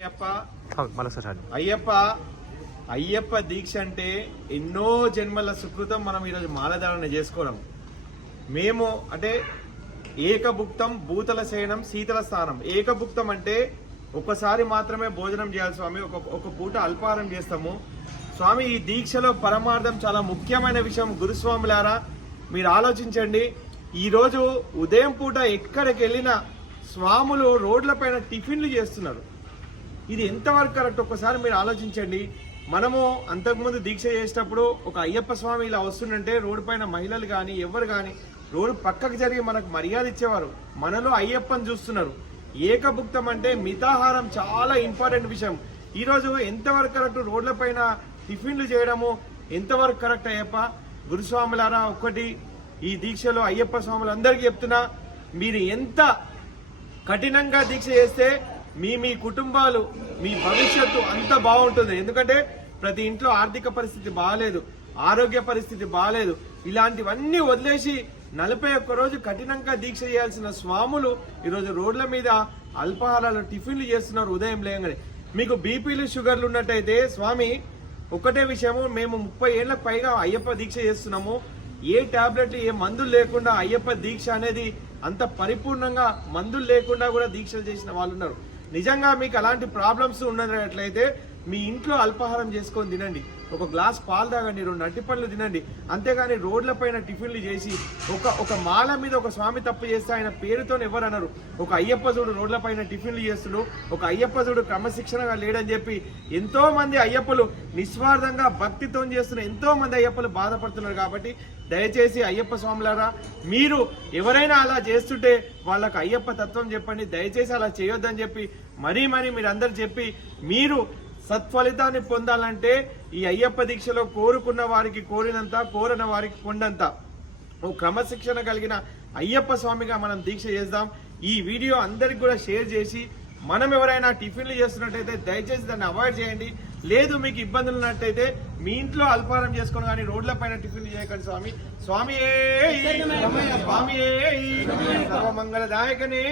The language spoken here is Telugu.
అయ్యప్ప. అయ్యప్ప అయ్యప్ప దీక్ష అంటే ఎన్నో జన్మల సుకృతం మనం ఈరోజు మాలధారణ చేసుకోవడం. మేము అంటే ఏకభుక్తం భూతల శయనం శీతల స్థానం ఏకభుక్తం అంటే ఒకసారి మాత్రమే భోజనం చేయాలి స్వామి ఒక ఒక పూట అల్పాహారం చేస్తాము. స్వామి ఈ దీక్షలో పరమార్థం చాలా ముఖ్యమైన విషయం. గురుస్వాములారా మీరు ఆలోచించండి. ఈరోజు ఉదయం పూట ఎక్కడికి వెళ్ళినా స్వాములు రోడ్లపైన టిఫిన్లు చేస్తున్నారు. ఇది ఎంతవరకు కరెక్ట్ ఒక్కసారి మీరు ఆలోచించండి. మనము అంతకుముందు దీక్ష చేసేటప్పుడు ఒక అయ్యప్ప స్వామి ఇలా వస్తుందంటే రోడ్డు పైన మహిళలు కానీ ఎవరు కానీ రోడ్డు పక్కకు జరిగి మనకు మర్యాద ఇచ్చేవారు. మనలో అయ్యప్పని చూస్తున్నారు. ఏకభుక్తం అంటే మితాహారం చాలా ఇంపార్టెంట్ విషయం. ఈరోజు ఎంతవరకు కరెక్ట్ రోడ్ల పైన టిఫిన్లు చేయడము ఎంతవరకు కరెక్ట్ అయ్యప్ప? గురుస్వాములారా ఒక్కటి ఈ దీక్షలో అయ్యప్ప స్వాములు అందరికీ చెప్తున్నా. మీరు ఎంత కఠినంగా దీక్ష చేస్తే మీ మీ కుటుంబాలు మీ భవిష్యత్తు అంత బాగుంటుంది. ఎందుకంటే ప్రతి ఇంట్లో ఆర్థిక పరిస్థితి బాగాలేదు ఆరోగ్య పరిస్థితి బాగాలేదు. ఇలాంటివన్నీ వదిలేసి నలభై ఒక్క రోజు కఠినంగా దీక్ష చేయాల్సిన స్వాములు ఈరోజు రోడ్ల మీద అల్పాహారాలు టిఫిన్లు చేస్తున్నారు ఉదయం లేగానే మీకు బీపీలు షుగర్లు ఉన్నట్టయితే స్వామి ఒకటే విషయము మేము ముప్పై ఏళ్ళకు పైగా అయ్యప్ప దీక్ష చేస్తున్నాము. ఏ టాబ్లెట్లు ఏ మందులు లేకుండా అయ్యప్ప దీక్ష అనేది అంత పరిపూర్ణంగా మందులు లేకుండా కూడా దీక్షలు చేసిన వాళ్ళు ఉన్నారు. నిజంగా మీకు అలాంటి ప్రాబ్లమ్స్ ఉన్నట్లయితే మీ ఇంట్లో అల్పాహారం చేసుకొని తినండి. ఒక గ్లాస్ పాలు తాగండి రెండు అట్టిపండ్లు తినండి. అంతేగాని రోడ్ల పైన టిఫిన్లు చేసి ఒక ఒక మాల మీద ఒక స్వామి తప్పు చేస్తే ఆయన పేరుతో ఎవరు అనరు. ఒక అయ్యప్ప చూడు రోడ్ల పైన టిఫిన్లు చేస్తుడు. ఒక అయ్యప్ప చూడు క్రమశిక్షణగా లేడని చెప్పి ఎంతో మంది అయ్యప్పలు నిస్వార్థంగా భక్తితో చేస్తున్న ఎంతో మంది అయ్యప్పలు బాధపడుతున్నారు కాబట్టి దయచేసి అయ్యప్ప స్వాములారా మీరు ఎవరైనా అలా చేస్తుంటే వాళ్ళకు అయ్యప్ప తత్వం చెప్పండి. దయచేసి అలా చేయొద్దని చెప్పి మరీ మరీ మీరు అందరు చెప్పి మీరు సత్ఫలితాన్ని పొందాలంటే ఈ అయ్యప్ప దీక్షలో కోరుకున్న వారికి కోరినంత కోరని వారికి కొండంత. ఓ క్రమశిక్షణ కలిగిన అయ్యప్ప స్వామిగా మనం దీక్ష చేద్దాం. ఈ వీడియో అందరికి కూడా షేర్ చేసి మనం ఎవరైనా టిఫిన్లు చేస్తున్నట్టయితే దయచేసి దాన్ని అవాయిడ్ చేయండి. లేదు మీకు ఇబ్బందులు ఉన్నట్టయితే మీ ఇంట్లో అల్పాహారం చేసుకొని కానీ రోడ్ల పైన టిఫిన్లు చేయకండి స్వామి. స్వామి స్వామి సర్వమంగళదాయకనే.